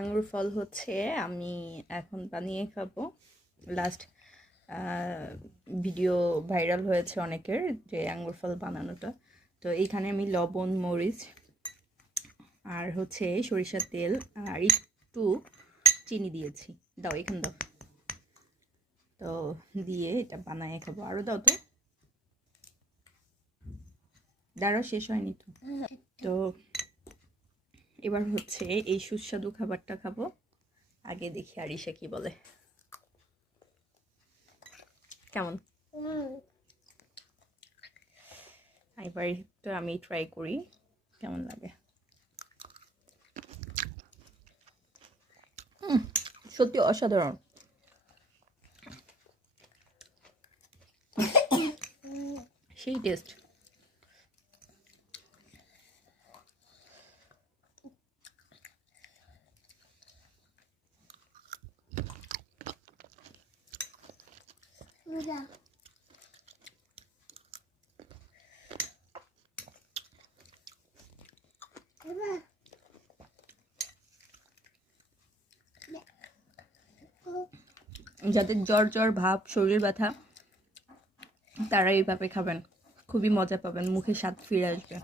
আঙ্গুর ফল হচ্ছে আমি এখন বানিয়ে খাবো। লাস্ট ভিডিও ভাইরাল হয়েছে অনেকের যে আঙ্গুর ফল বানানোটা। তো এইখানে আমি লবণ, মরিচ আর হচ্ছে সরিষার তেল আর একটু চিনি দিয়েছি। দাও এখানে দাও। তো দিয়ে এটা বানিয়ে খাবো। আরও দাও তো, দাঁড়াও শেষ হয়নি তো। তো এবার হচ্ছে এই সুস্বাদু খাবারটা খাবো। আগে দেখি আরিশা কি বলে। কেমন? এবার তো আমি ট্রাই করি কেমন লাগে। সত্যি অসাধারণ। সেই টেস্ট। যাদের জ্বর জ্বর ভাব, শরীর ব্যথা, তারা এইভাবে খাবেন, খুবই মজা পাবেন, মুখে স্বাদ ফিরে আসবে।